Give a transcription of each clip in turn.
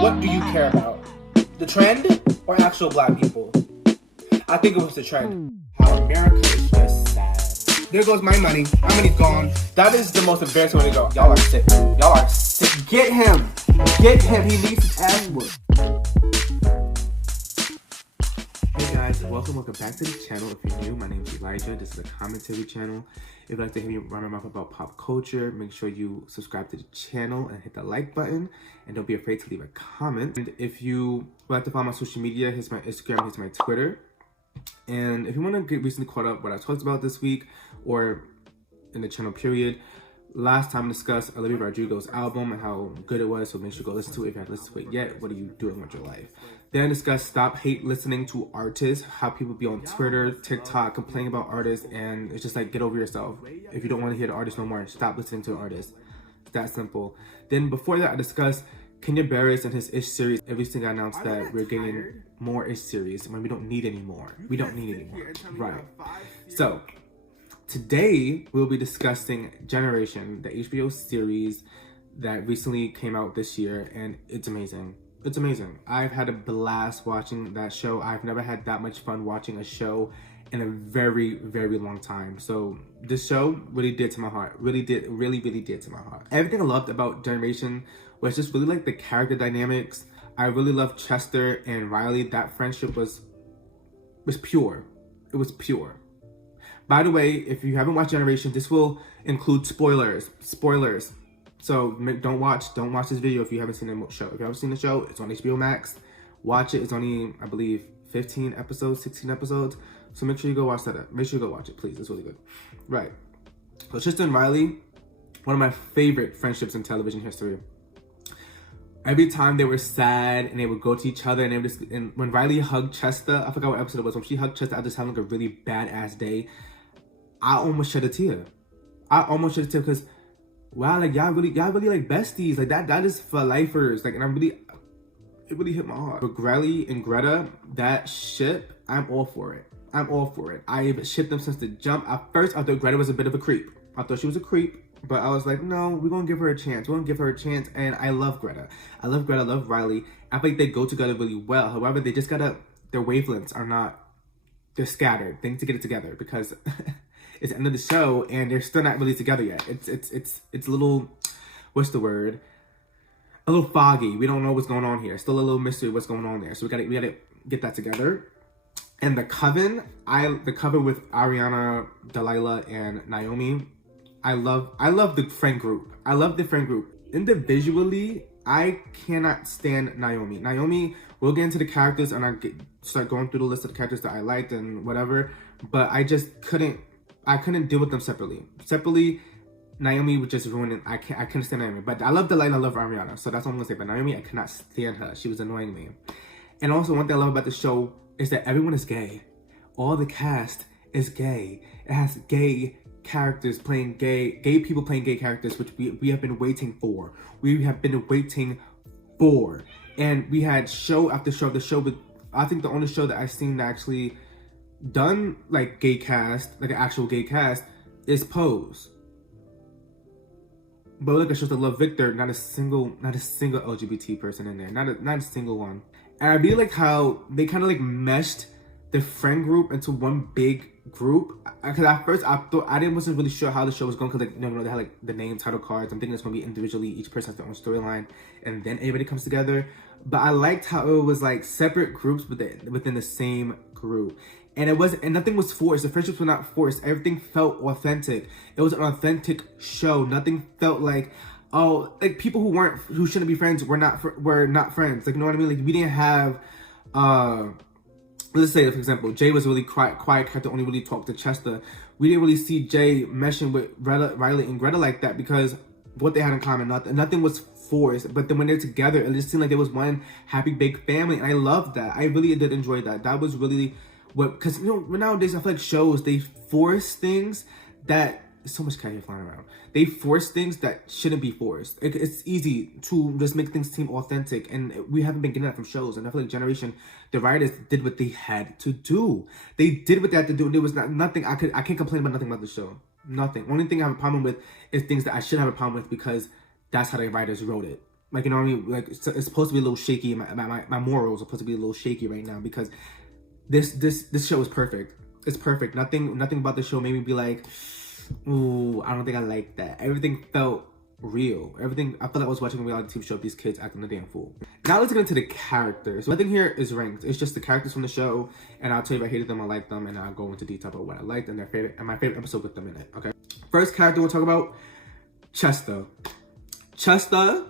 What do you care about? The trend or actual black people? I think it was the trend. How America is just sad. There goes my money. My money's gone. That is the most embarrassing way to go. Y'all are sick. Y'all are sick. Get him. Get him. He needs his ass whooped. Hey guys, welcome back to the channel. If you're new, my name is Elijah. This is a commentary channel. If you'd like to hear me run my mouth about pop culture, make sure you subscribe to the channel and hit the like button. And don't be afraid to leave a comment. And if you would like to follow my social media, here's my Instagram, here's my Twitter. And if you want to get recently caught up what I talked about this week or in the channel period, last time I discussed Olivia Rodrigo's album and how good it was, so make sure you go listen to it. If you haven't listened to it yet, what are you doing with your life? Then I discussed stop hate listening to artists, how people be on Twitter, TikTok, complaining about artists, and it's just like, get over yourself. If you don't want to hear the artist no more, stop listening to the artist. It's that simple. Then before that, I discussed Kenya Barris and his Ish series. Every single announced that we're getting more Ish series when we don't need any more. We don't need any more. Right. So today we'll be discussing Generation, the HBO series that recently came out this year, and it's amazing. It's amazing. I've had a blast watching that show. I've never had that much fun watching a show in a very, very long time. So this show really did to my heart. Really did to my heart. Everything I loved about Generation was just really like the character dynamics. I really loved Chester and Riley. That friendship was pure. It was pure. By the way, if you haven't watched Generation, this will include spoilers. So don't watch this video if you haven't seen the show. If you haven't seen the show, it's on HBO Max. Watch it. It's only, I believe, 15 episodes, 16 episodes. So make sure you go watch that. Make sure you go watch it, please. It's really good. Right. So Chester and Riley, one of my favorite friendships in television history. Every time they were sad and they would go to each other and they would just, and when Riley hugged Chester, I forgot what episode it was. When she hugged Chester, I just having like a really badass day. I almost shed a tear. Because wow, like y'all really like besties. Like that is for lifers. Like, and it really hit my heart. But Riley and Greta, that ship, I'm all for it. I've shipped them since the jump. At first, I thought Greta was a bit of a creep. I thought she was a creep, but I was like, no, we're gonna give her a chance. And I love Greta. I love Riley. I think they go together really well. However, they just their wavelengths are not, they're scattered. They need to get it together because it's the end of the show and they're still not really together yet. It's a little, what's the word? A little foggy. We don't know what's going on here. Still a little mystery what's going on there. So we gotta get that together. And the coven with Arianna, Delilah, and Naomi, I love the friend group. Individually, I cannot stand Naomi. We'll get into the characters and start going through the list of the characters that I liked and whatever. But I just couldn't deal with them separately. Naomi would just ruin it. I couldn't stand Naomi. But I love Delilah, I love Arianna. So that's what I'm gonna say. But Naomi, I cannot stand her. She was annoying me. And also one thing I love about the show is that everyone is gay. All the cast is gay. It has gay characters playing gay people playing gay characters, which we have been waiting for. And we had show after show. The show with, I think the only show that I've seen that actually done like gay cast, like an actual gay cast, is Pose. But like a show that love Victor, not a single LGBT person in there, not a single one. And I really like how they kind of like meshed the friend group into one big group. Because at first I wasn't really sure how the show was going, because like they had like the name title cards. I'm thinking it's gonna be individually, each person has their own storyline, and then everybody comes together. But I liked how it was like separate groups within the same group. And nothing was forced. The friendships were not forced. Everything felt authentic. It was an authentic show. Nothing felt like, oh, like people who shouldn't be friends were not friends. Like, you know what I mean? Like, we didn't have, let's say, for example, Jay was really quiet character, only really talked to Chester. We didn't really see Jay meshing with Riley and Greta like that, because what they had in common, nothing was forced. But then when they're together, it just seemed like there was one happy big family, and I loved that. I really did enjoy that. That was really because nowadays I feel like shows, they force things that, so much cat hair flying around. They force things that shouldn't be forced. It's easy to just make things seem authentic, and we haven't been getting that from shows. And I feel like Generation, the writers did what they had to do. They did what they had to do, and there was nothing I can't complain about nothing about the show. Nothing. Only thing I have a problem with is things that I should have a problem with, because that's how the writers wrote it. Like, you know what I mean? Like, it's supposed to be a little shaky. My morals are supposed to be a little shaky right now because this show is perfect. It's perfect. Nothing about the show made me be like, ooh, I don't think I like that. Everything felt real. Everything, I felt like I was watching a reality TV show of these kids acting a damn fool. Now let's get into the characters. So nothing here is ranked. It's just the characters from the show, and I'll tell you if I hated them, I liked them, and I'll go into detail about what I liked and their favorite and my favorite episode with them in it. Okay. First character we'll talk about, Chester. Chester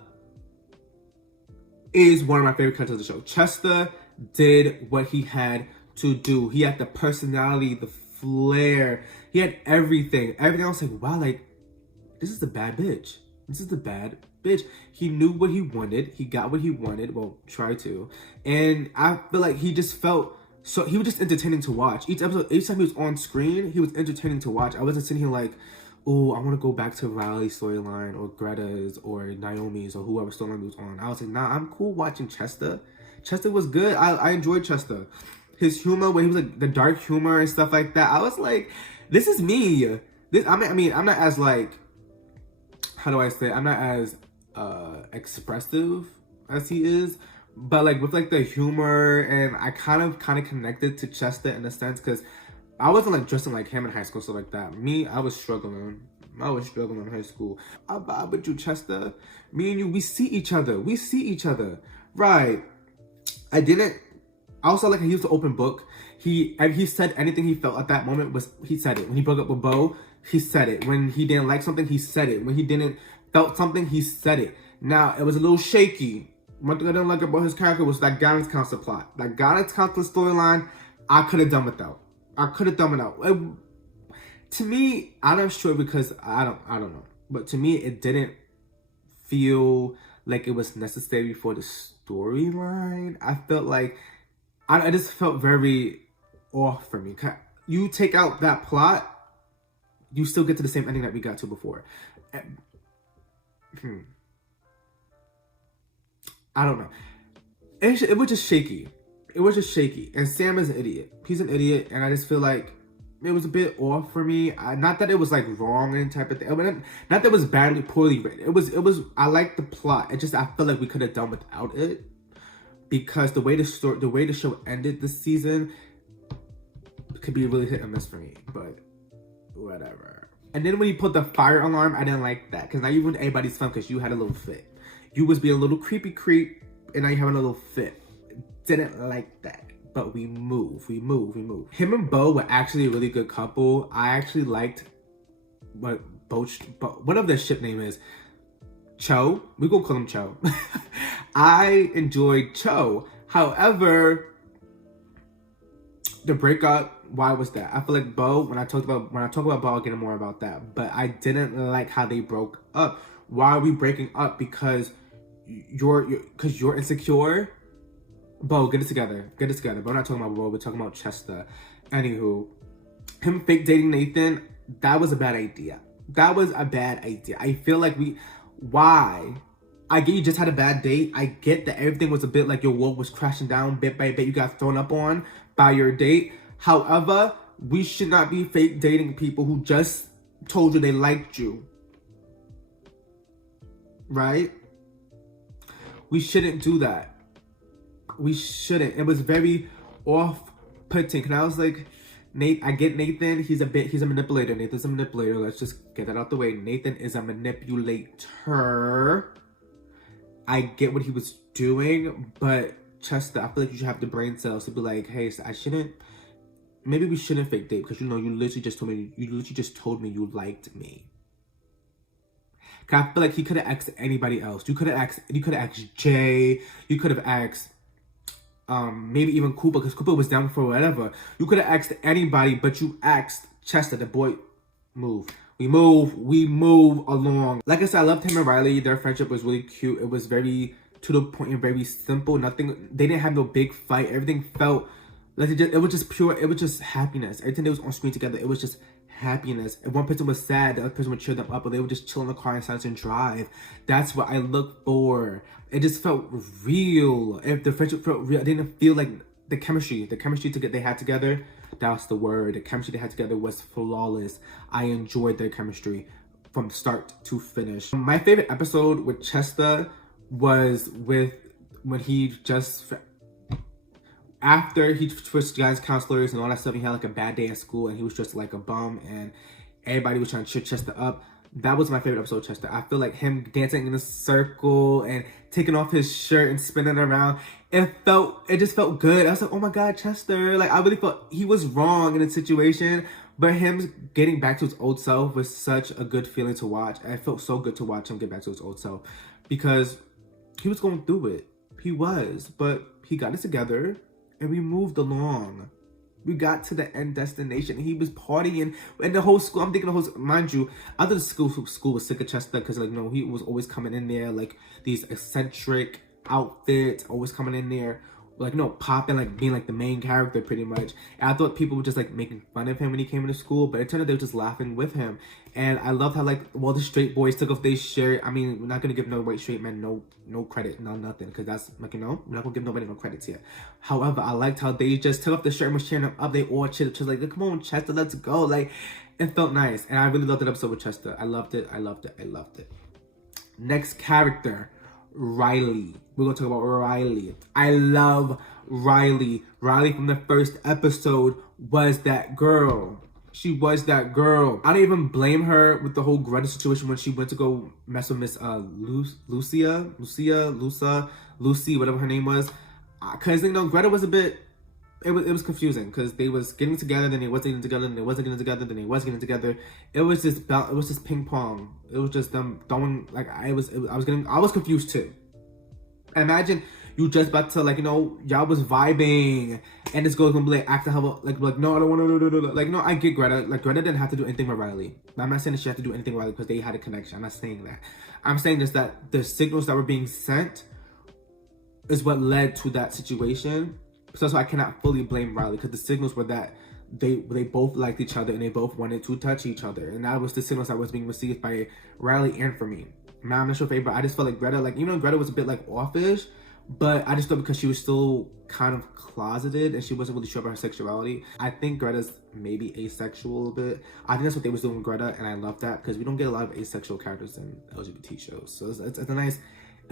is one of my favorite characters of the show. Chester did what he had to do. He had the personality, the flair. He had everything. Everything. I was like, wow, like, this is the bad bitch. This is the bad bitch. He knew what he wanted. He got what he wanted. Well, tried to. And I feel like he just felt so, he was just entertaining to watch. Each episode, each time he was on screen, he was entertaining to watch. I wasn't sitting here like, oh, I want to go back to Riley's storyline or Greta's or Naomi's or whoever storyline was on. I was like, nah, I'm cool watching Chester. Chester was good. I enjoyed Chester. His humor, when he was like the dark humor and stuff like that, I was like, this is me. I mean, I'm not as like, how do I say? I'm not as expressive as he is, but like with like the humor, and I kind of connected to Chester in a sense because I wasn't like dressing like him in high school, stuff like that. Me, I was struggling. In high school. I vibe with you, Chester. Me and you, we see each other. Right. I also like how he was an open book. He said anything he felt at that moment he said it. When he broke up with Bo, he said it. When he didn't like something, he said it. When he didn't felt something, he said it. Now, it was a little shaky. One thing I didn't like about his character was that guidance counselor plot. That guidance counselor storyline, I could have done without. To me, I'm not sure because I don't know. But to me, it didn't feel like it was necessary for the storyline. I felt like, I just felt very off for me. You take out that plot, you still get to the same ending that we got to before. I don't know. It was just shaky. And Sam is an idiot. He's an idiot, and I just feel like it was a bit off for me. Not that it was like wrong and type of thing. Not that it was poorly written. It was. I liked the plot. It just, I feel like we could have done without it because the way the show ended this season could be really hit and miss for me. But whatever. And then when you put the fire alarm, I didn't like that because now you ruined everybody's fun because you had a little fit. You was being a little creepy creep, and now you're having a little fit. Didn't like that. But we move. Him and Bo were actually a really good couple. I actually liked whatever their ship name is. Cho. We gonna call him Cho. I enjoyed Cho. However, the breakup, why was that? I feel like Bo, when I talk about Bo, I'll get more about that. But I didn't like how they broke up. Why are we breaking up? Because you're insecure? Bo, get it together. But we're not talking about Bo, we're talking about Chester. Anywho, him fake dating Nathan, that was a bad idea. I feel like why? I get you just had a bad date. I get that everything was a bit like your world was crashing down bit by bit. You got thrown up on by your date. However, we should not be fake dating people who just told you they liked you. Right? We shouldn't do that. It was very off-putting. And I was like, I get Nathan. He's a manipulator. Nathan's a manipulator. Let's just get that out the way. Nathan is a manipulator. I get what he was doing, but Chester, I feel like you should have the brain cells to be like, hey, so maybe we shouldn't fake date because you literally just told me you liked me. Cause I feel like he could have asked anybody else. You could have asked Jay. You could have asked maybe even Cooper, because Cooper was down for whatever. You could have asked anybody, but you asked Chester. The boy, move. We move along. Like I said, I loved him and Riley. Their friendship was really cute. It was very to the point and very simple. They didn't have no big fight. Everything felt like it was just pure. It was just happiness. Everything that was on screen together, it was just happiness. If one person was sad, the other person would cheer them up, or they would just chill in the car in silence and drive. That's what I look for. It just felt real. If the friendship felt real, I didn't feel like the chemistry they had together. That's the word. The chemistry they had together was flawless. I enjoyed their chemistry from start to finish. My favorite episode with Chester was with when he just after he switched guidance counselors and all that stuff. He had like a bad day at school and he was just like a bum and everybody was trying to cheer Chester up. That was my favorite episode of Chester. I feel like him dancing in a circle and taking off his shirt and spinning around. It just felt good. I was like, oh my God, Chester. Like, I really felt he was wrong in the situation, but him getting back to his old self was such a good feeling to watch. It felt so good to watch him get back to his old self because he was going through it. He was, but he got it together and we moved along. We got to the end destination. He was partying and the whole school. I'm thinking the whole, mind you, I thought the school was sick of Chester because like, no, he was always coming in there like these eccentric outfits, always coming in there like, popping, like being like the main character pretty much. And I thought people were just like making fun of him when he came into school, but it turned out they were just laughing with him. And I loved how like, well, the straight boys took off their shirt. I mean, we're not gonna give no white straight men no credit, nothing, because that's like, we're not gonna give nobody no credits here. However, I liked how they just took off the shirt and was cheering him up. They all cheered, just like, come on, Chester, let's go. Like, it felt nice, and I really loved that episode with Chester. I loved it. Next character, Riley. We're gonna talk about Riley. I love Riley. Riley from the first episode was that girl. She was that girl. I don't even blame her with the whole Greta situation when she went to go mess with Miss Lucy, whatever her name was. Cause Greta was a bit. It was confusing because they was getting together, then they wasn't getting together, then they wasn't getting together, then they was getting together. It was just ping pong. It was just them throwing like I was confused too. Imagine you just about to y'all was vibing and this girl's gonna be like acting how like no, I don't want to like no, I get Greta. Like Greta didn't have to do anything with Riley. I'm not saying that she had to do anything with Riley because they had a connection. I'm not saying that. I'm saying just that the signals that were being sent is what led to that situation. So I cannot fully blame Riley because the signals were that they both liked each other and they both wanted to touch each other, and that was the signals that was being received by Riley and for me. I'm not sure favorite. I just felt like Greta, like even though Greta was a bit like offish, but I just thought because she was still kind of closeted and she wasn't really sure about her sexuality. I think Greta's maybe asexual a little bit. I think that's what they was doing with Greta, and I love that because we don't get a lot of asexual characters in LGBT shows. So it's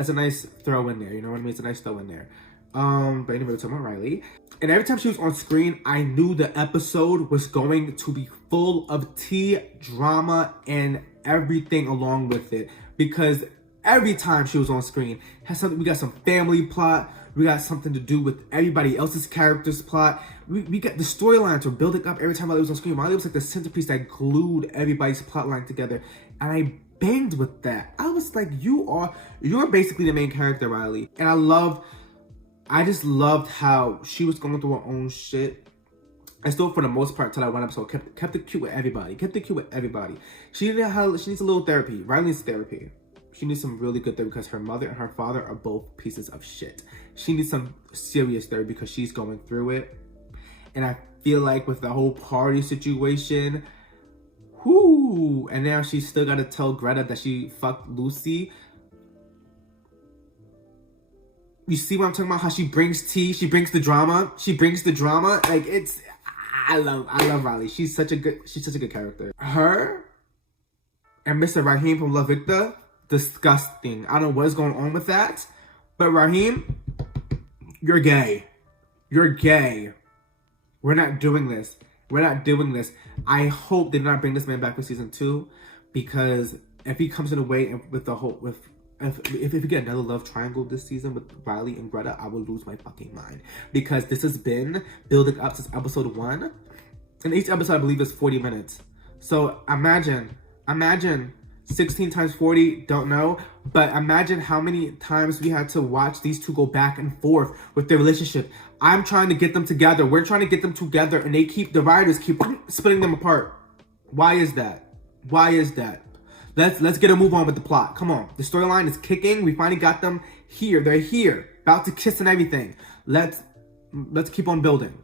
a nice throw in there. You know what I mean? It's a nice throw in there. But anyway, we're talking about Riley. And every time she was on screen, I knew the episode was going to be full of tea, drama, and everything along with it. Because every time she was on screen, we got some family plot. We got something to do with everybody else's character's plot. We got the storylines were building up every time Riley was on screen. Riley was like the centerpiece that glued everybody's plot line together. And I banged with that. I was like, you're basically the main character, Riley. And I just loved how she was going through her own shit. I still, for the most part, till that one episode, kept it cute with everybody. She needs a little therapy. Riley needs therapy. She needs some really good therapy because her mother and her father are both pieces of shit. She needs some serious therapy because she's going through it. And I feel like with the whole party situation, whoo, and now she's still got to tell Greta that she fucked Lucy. You see what I'm talking about? How she brings tea, she brings the drama. Like I love Riley. She's such a good character. Her and Mr. Raheem from La Victa, disgusting. I don't know what's going on with that, but Raheem, you're gay. We're not doing this. I hope they do not bring this man back for season 2, because if he comes in a way with the whole if we get another love triangle this season with Riley and Greta, I will lose my fucking mind. Because this has been building up since episode 1. And each episode, I believe, is 40 minutes. So imagine 16 times 40, don't know. But imagine how many times we had to watch these two go back and forth with their relationship. I'm trying to get them together. We're trying to get them together. And the writers keep splitting them apart. Why is that? Let's get a move on with the plot. Come on. The storyline is kicking. We finally got them here. They're here. About to kiss and everything. Let's keep on building.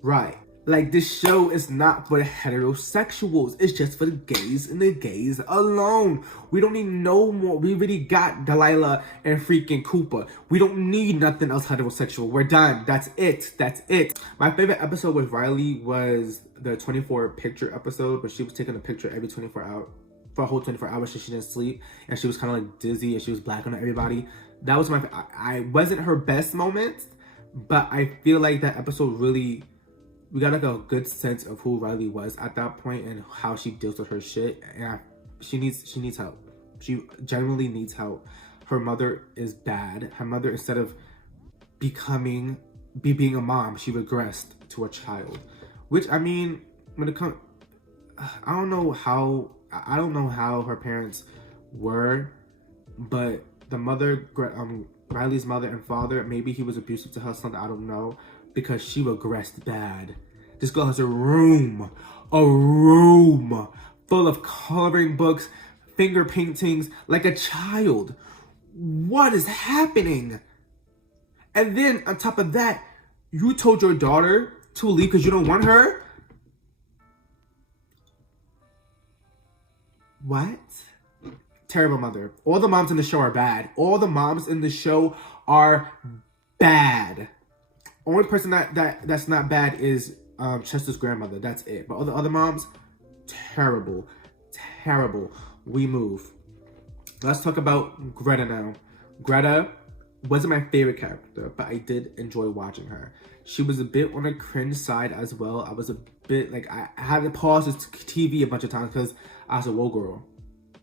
Right. Like, this show is not for the heterosexuals. It's just for the gays and the gays alone. We don't need no more. We already got Delilah and freaking Cooper. We don't need nothing else heterosexual. We're done. That's it. My favorite episode with Riley was the 24 picture episode, where she was taking a picture every 24 hours. for a whole 24 hours, so she didn't sleep, and she was kind of like dizzy, and she was blacking on everybody. That was I wasn't her best moment, but I feel like that episode really, we got like a good sense of who Riley was at that point and how she deals with her shit. And she needs help. She genuinely needs help. Her mother is bad. Her mother, instead of being a mom, she regressed to a child. Which, I mean, when it comes, I don't know how her parents were, but the mother, Riley's mother and father, maybe he was abusive to her son, I don't know, because she regressed bad. This girl has a room full of coloring books, finger paintings, like a child. What is happening? And then on top of that, you told your daughter to leave because you don't want her? What? Terrible mother. All the moms in the show are bad. All the moms in the show are bad. Only person that's not bad is Chester's grandmother. That's it. But all the other moms, terrible. Terrible. We move. Let's talk about Greta now. Greta wasn't my favorite character, but I did enjoy watching her. She was a bit on the cringe side as well. I was a bit like, I had to pause this TV a bunch of times because I said, whoa girl,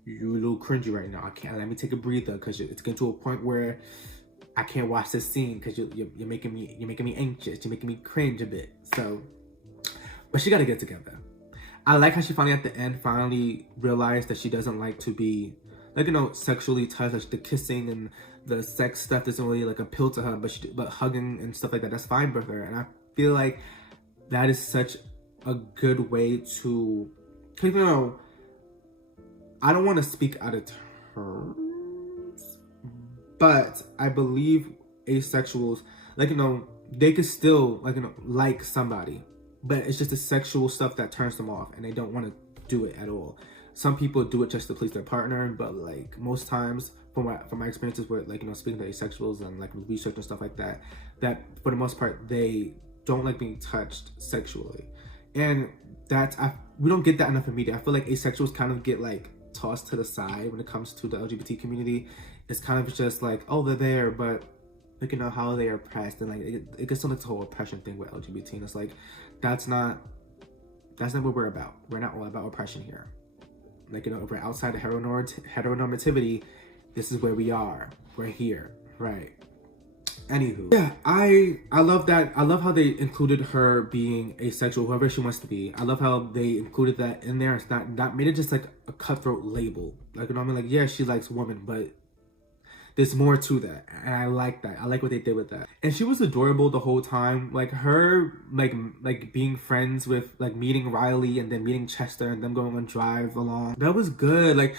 you a little cringy right now. I can't, let me take a breather because it's getting to a point where I can't watch this scene because you're making me anxious. You're making me cringe a bit. So, but she got to get together. I like how she finally at the end realized that she doesn't like to be, like, you know, sexually touched. Like the kissing and the sex stuff doesn't really like appeal to her, but hugging and stuff like that, that's fine for her. And I feel like that is such a good way to, you know, I don't want to speak out of terms, but I believe asexuals, like, you know, they could still, like, you know, like somebody, but it's just the sexual stuff that turns them off and they don't want to do it at all. Some people do it just to please their partner, but like most times from my experiences with, like, you know, speaking to asexuals and like research and stuff like that, that for the most part, they don't like being touched sexually. And we don't get that enough in media. I feel like asexuals kind of get like tossed to the side when it comes to the LGBT community. It's kind of just like, oh, they're there, but like, you know, how they are oppressed, and like it gets to like the whole oppression thing with LGBT, and it's like that's not what we're about. We're not all about oppression here. Like, you know, if we're outside of heteronormativity, this is where we are. We're here, right? Anywho, yeah, I love that. I love how they included her being asexual, whoever she wants to be. I love how they included that in there. It's not made it just like a cutthroat label. Like, you know what I mean? Like, yeah, she likes women, but there's more to that, and I like that. I like what they did with that. And she was adorable the whole time. Like her, like being friends with, like, meeting Riley and then meeting Chester and them going on drive along. That was good. Like,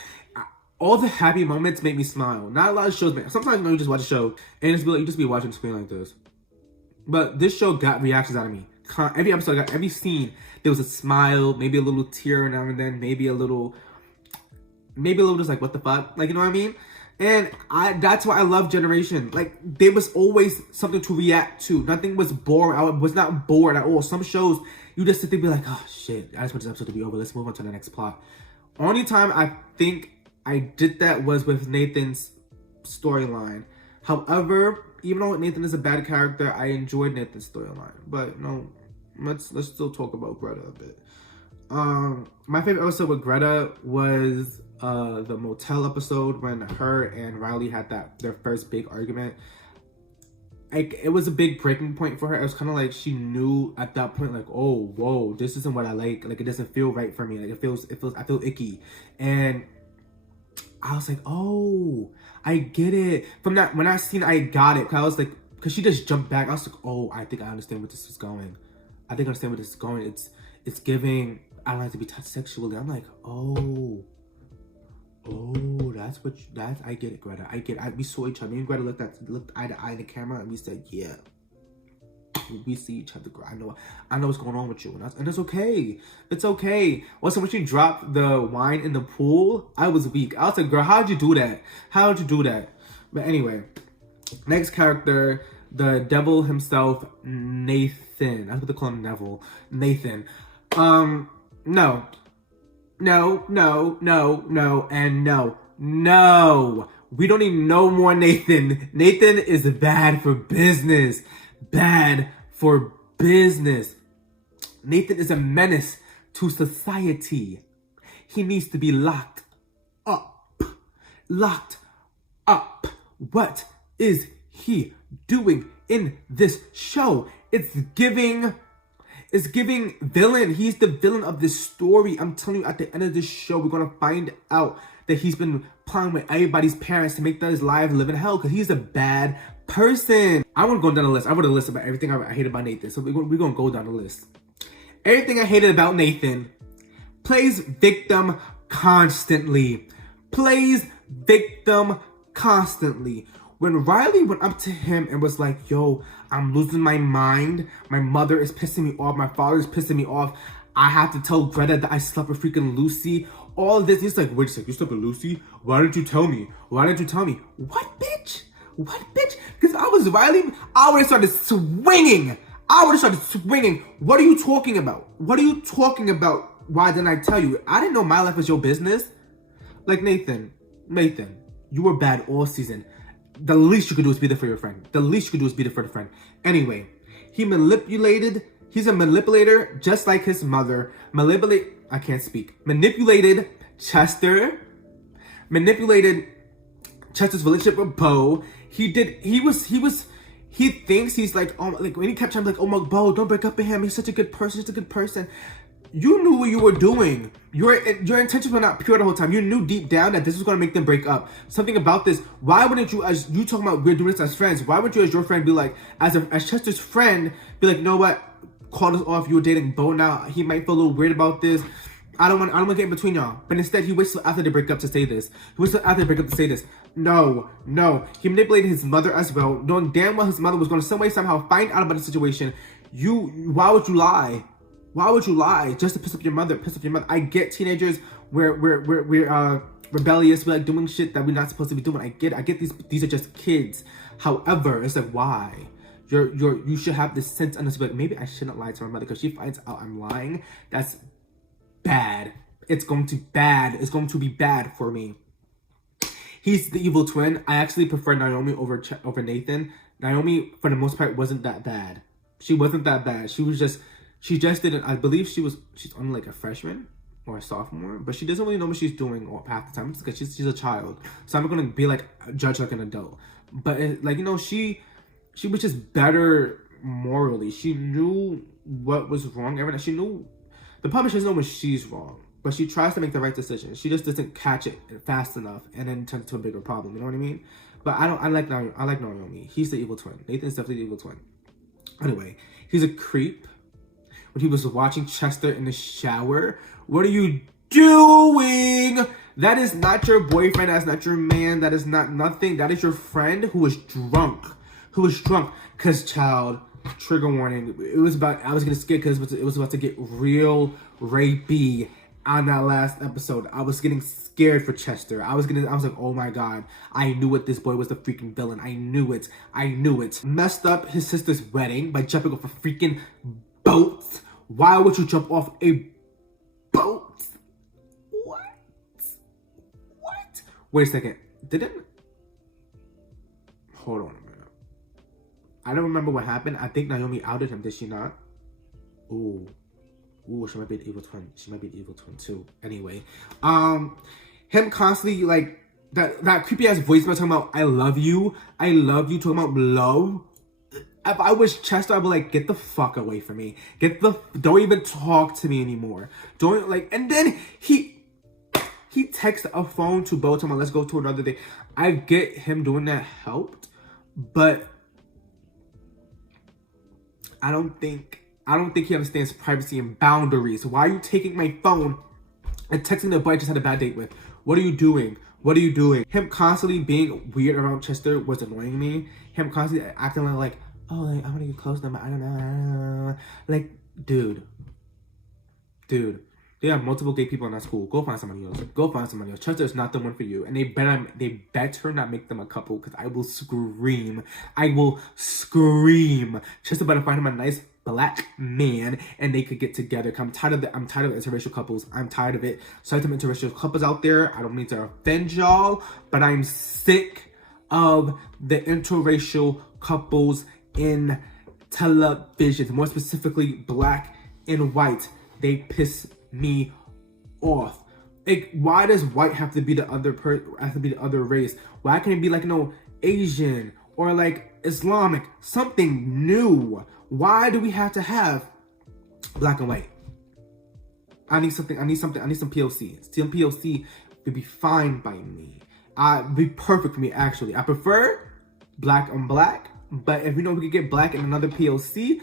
all the happy moments make me smile. Not a lot of shows, man. Sometimes, you know, you just watch a show and it's like you just be watching the screen like this. But this show got reactions out of me. Every episode, every scene, there was a smile, maybe a little tear now and then, maybe a little just like, what the fuck? Like, you know what I mean? And that's why I love Generation. Like, there was always something to react to. Nothing was boring. I was not bored at all. Some shows, you just sit there and be like, oh shit, I just want this episode to be over. Let's move on to the next plot. Only time I think I did that was with Nathan's storyline. However, even though Nathan is a bad character, I enjoyed Nathan's storyline. But no, let's still talk about Greta a bit. My favorite episode with Greta was the motel episode when her and Riley had their first big argument. Like, it was a big breaking point for her. It was kind of like she knew at that point, like, oh, whoa, this isn't what I like. Like, it doesn't feel right for me. Like, I feel icky. And I was like, oh, I get it. From that, when I seen, I got it. Cause I was like, cause she just jumped back. I was like, oh, I think I understand where this is going. It's giving, I don't like to be touched sexually. I'm like, oh, I get it, Greta. I get it. We saw each other. Me and Greta looked eye to eye in the camera, and we said, yeah, we see each other, girl. I know what's going on with you, and it's okay. It's okay. Also, when she dropped the wine in the pool, I was weak. I was like, girl, how'd you do that? But anyway, next character, the devil himself, Nathan. I was going to call him Neville. Nathan. No. No, no, no, no, and no. No. We don't need no more Nathan. Nathan is bad for business. Bad for business. Nathan is a menace to society. He needs to be locked up. Locked up. What is he doing in this show? It's giving villain. He's the villain of this story. I'm telling you, at the end of this show, we're gonna find out that he's been plotting with everybody's parents to make his life live in hell because he's a bad person. I want to go down the list. I wrote a list about everything I hate about Nathan. So we're gonna go down the list. Everything I hated about Nathan. Plays victim constantly. Plays victim constantly. When Riley went up to him and was like, yo, I'm losing my mind. My mother is pissing me off. My father is pissing me off. I have to tell Greta that I slept with freaking Lucy. All this. He's like, wait a second, you slept with Lucy? Why didn't you tell me? Why didn't you tell me? What, bitch? What, bitch? Because I was Riley, I would have started swinging. What are you talking about? What are you talking about? Why didn't I tell you? I didn't know my life was your business. Like, Nathan, you were bad all season. The least you could do is be there for your friend. Anyway, he's a manipulator just like his mother. Manipulated Chester's relationship with Bo. He thinks he's like, oh, like when he kept trying to be like, oh my Bo, don't break up with him. He's such a good person. You knew what you were doing. Your intentions were not pure the whole time. You knew deep down that this was going to make them break up. Something about this. Why wouldn't you, as you talking about we're doing this as friends, why wouldn't you as your friend be like, as Chester's friend, be like, you know what? Call this off. You were dating Bo now. He might feel a little weird about this. I don't want to get in between y'all. But instead, he waits till after they break up to say this. No. He manipulated his mother as well, knowing damn well his mother was going to some way somehow find out about the situation. Why would you lie? Just to piss up your mother? I get teenagers. We're rebellious. We like doing shit that we're not supposed to be doing. I get these are just kids. However, it's like, why? You should have this sense of like, maybe I shouldn't lie to my mother because she finds out I'm lying. That's bad. It's going to be bad for me. He's the evil twin. I actually prefer Naomi over Nathan. Naomi, for the most part, wasn't that bad. She wasn't that bad. She just didn't, I believe she's only like a freshman or a sophomore, but she doesn't really know what she's doing half the time because she's a child. So I'm not going to be like, judge like an adult. But she was just better morally. She knew what was wrong. She knew, the problem is she doesn't know when she's wrong, but she tries to make the right decision. She just doesn't catch it fast enough and then turns into a bigger problem. You know what I mean? But I like Naomi. He's the evil twin. Nathan's definitely the evil twin. Anyway, he's a creep. When he was watching Chester in the shower. What are you doing? That is not your boyfriend. That's not your man. That is not nothing. That is your friend who was drunk. Because, child, trigger warning. I was getting scared because it was about to get real rapey on that last episode. I was getting scared for Chester. I was like, oh my God. I knew it. This boy was the freaking villain. I knew it. Messed up his sister's wedding by jumping off a freaking boat. Why would you jump off a boat? What? Wait a second. Hold on a minute. I don't remember what happened. I think Naomi outed him. Did she not? Ooh, she might be the evil twin. Too. Anyway, him constantly like that creepy ass voicemail talking about I love you, talking about love. If I was Chester, I'd be like, get the fuck away from me. Don't even talk to me anymore. And then he texts a phone to Bo, telling him, let's go to another day. I get him doing that helped, but I don't think he understands privacy and boundaries. Why are you taking my phone and texting the boy I just had a bad date with? What are you doing? Him constantly being weird around Chester was annoying me. Him constantly acting like, oh, like, I want to get close to them, but I don't know. Like, dude. There are multiple gay people in that school. Go find somebody else. Chester is not the one for you. And they better not make them a couple because I will scream. Chester better find him a nice black man and they could get together. I'm tired of interracial couples. I'm tired of it. Sorry to interracial couples out there. I don't mean to offend y'all, but I'm sick of the interracial couples in television, more specifically black and white. They piss me off. Like, why does white have to be the other race? Why can't it be like, Asian or like Islamic, something new? Why do we have to have black and white? I need some POC. Some POC would be fine by me. Be perfect for me, actually. I prefer black on black, but if we could get black in another POC,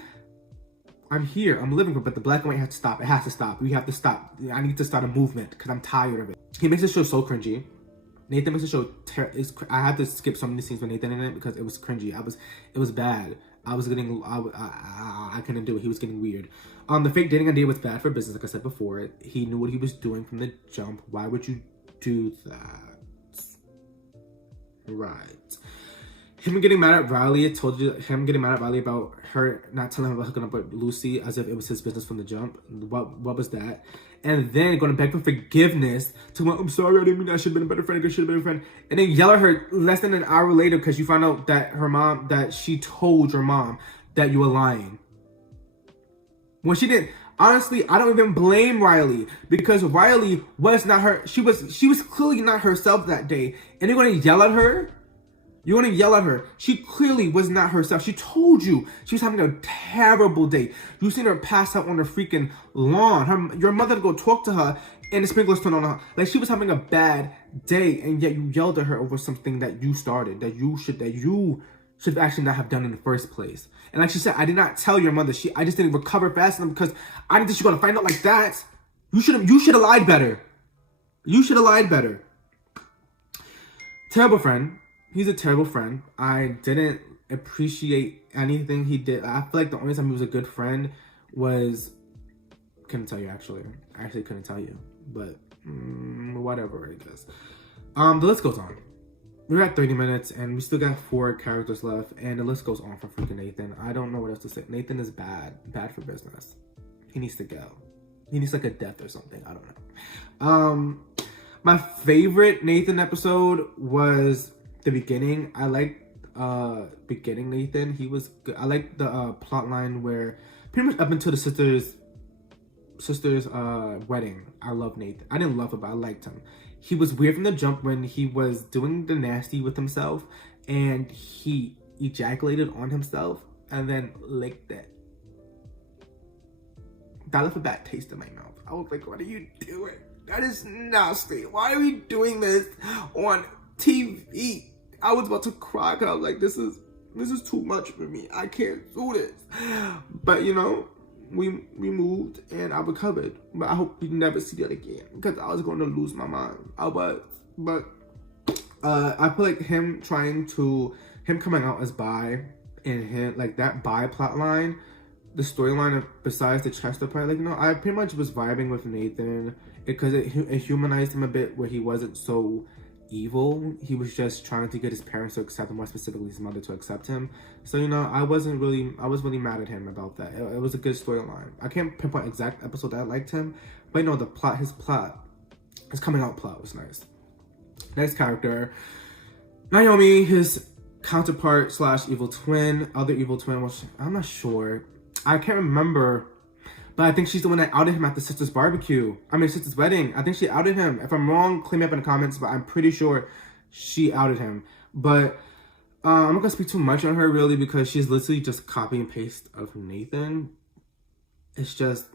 I'm here. I'm living for it, but the black and white has to stop. It has to stop. We have to stop. I need to start a movement because I'm tired of it. He makes the show so cringy. Nathan makes the show I had to skip so many scenes with Nathan in it because it was cringy. It was bad. I couldn't do it. He was getting weird. The fake dating idea was bad for business, like I said before. He knew what he was doing from the jump. Why would you do that? Right. Him getting mad at Riley, him getting mad at Riley about her not telling him about hooking up with Lucy as if it was his business from the jump. What was that? And then going to beg for forgiveness to, I'm sorry, I didn't mean I should have been a better friend, I should have been a friend. And then yell at her less than an hour later because you found out that she told your mom that you were lying. When she didn't. Honestly, I don't even blame Riley because Riley was not her. She was clearly not herself that day. And you're going to yell at her? You want to yell at her. She clearly was not herself. She told you she was having a terrible day. You seen her pass out on the freaking lawn. Your mother to go talk to her and the sprinklers turned on her. Like, she was having a bad day, and yet you yelled at her over something that you started, that you should actually not have done in the first place. And like she said, I did not tell your mother. I just didn't recover fast enough because I didn't think she was going to find out like that. You should have lied better. You should have lied better. Terrible friend. He's a terrible friend. I didn't appreciate anything he did. I feel like the only time he was a good friend was... Couldn't tell you, actually. I actually couldn't tell you. But, whatever, I guess. The list goes on. We're at 30 minutes, and we still got 4 characters left, and the list goes on for freaking Nathan. I don't know what else to say. Nathan is bad. Bad for business. He needs to go. He needs, like, a death or something. I don't know. My favorite Nathan episode was... the beginning. I liked beginning Nathan. He was good. I liked the plot line where pretty much up until the sister's wedding. I love Nathan. I didn't love him, but I liked him. He was weird from the jump when he was doing the nasty with himself and he ejaculated on himself and then licked it. That left a bad taste in my mouth. I was like, what are you doing? That is nasty. Why are we doing this on TV? I was about to cry because I was like, this is too much for me. I can't do this. But we moved and I recovered. But I hope we never see that again because I was going to lose my mind. I was. But I feel like him coming out as bi and him, like that bi plot line, the storyline besides the Chester part, I pretty much was vibing with Nathan because it humanized him a bit where he wasn't so evil. He was just trying to get his parents to accept him, more specifically his mother to accept him. So I was really mad at him about that. It was a good storyline. I can't pinpoint exact episode that I liked him, but his coming out plot was nice. Next character, Naomi, his counterpart / evil twin, other evil twin, which I'm not sure. I can't remember. But I think she's the one that outed him at the sister's sister's wedding. I think she outed him. If I'm wrong, clean me up in the comments, but I'm pretty sure she outed him. But I'm not going to speak too much on her, really, because she's literally just copy and paste of Nathan. It's just,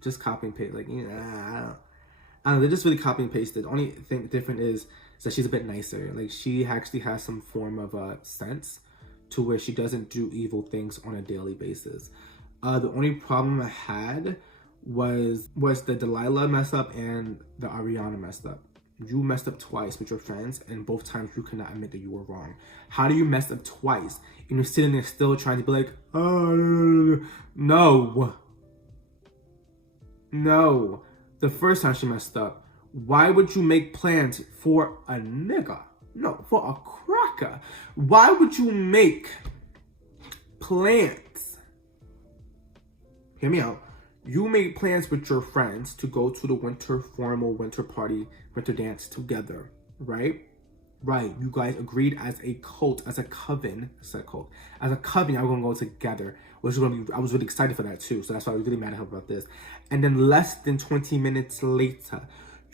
just copy and paste. I don't know. They're just really copy and pasted. The only thing different is that she's a bit nicer. She actually has some form of sense to where she doesn't do evil things on a daily basis. The only problem I had was the Delilah mess up and the Arianna messed up. You messed up twice with your friends, and both times you could not admit that you were wrong. How do you mess up twice and you're sitting there still trying to be like, oh, no. No. The first time she messed up, why would you make plans for a nigga? No, for a cracker. Why would you make plans. Hear me out. You made plans with your friends to go to the winter formal, winter party, winter dance together, right? Right. You guys agreed as a cult, as a coven. As a cult, as a coven, y'all gonna go together. Which is gonna be. I was really excited for that too. So that's why I was really mad at her about this. And then less than 20 minutes later,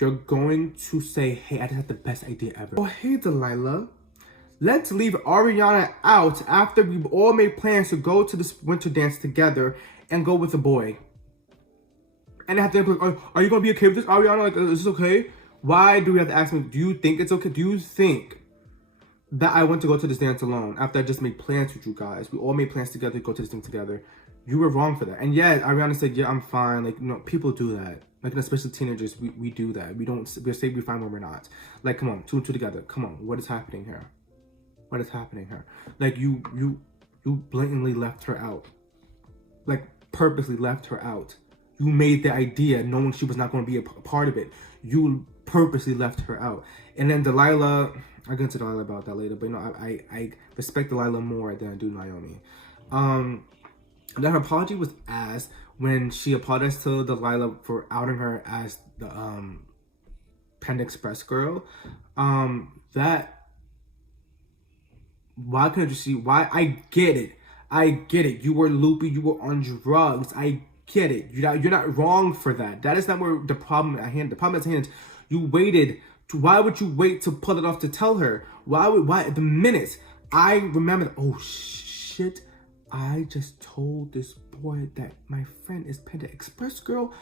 you're going to say, "Hey, I just had the best idea ever." Oh, hey, Delilah. Let's leave Arianna out after we've all made plans to go to this winter dance together and go with a boy. And I have to be like, are you gonna be okay with this, Arianna? Like, is this okay? Why do we have to ask me, do you think it's okay? Do you think that I want to go to this dance alone after I just made plans with you guys? We all made plans together to go to this thing together. You were wrong for that. And yeah, Arianna said, yeah, I'm fine. Like, you know, people do that. Like, especially teenagers, we do that. We say we're fine when we're not. Like, come on, two and two together. Come on, what is happening here? What is happening here? Like, you blatantly left her out. Like, purposely left her out. You made the idea knowing she was not going to be a part of it. You purposely left her out. And then Delilah, I'll get into Delilah about that later, but you know, I respect Delilah more than I do Naomi. Then her apology was asked when she apologized to Delilah for outing her as the Panda Express girl. Why couldn't you see? Why? I get it. You were loopy. You were on drugs. I get it. You're not wrong for that. That is not where the problem at hand. The problem at hand is you waited. Why would you wait to pull it off to tell her? Why? The minute I remember, oh shit, I just told this boy that my friend is Panda Express girl.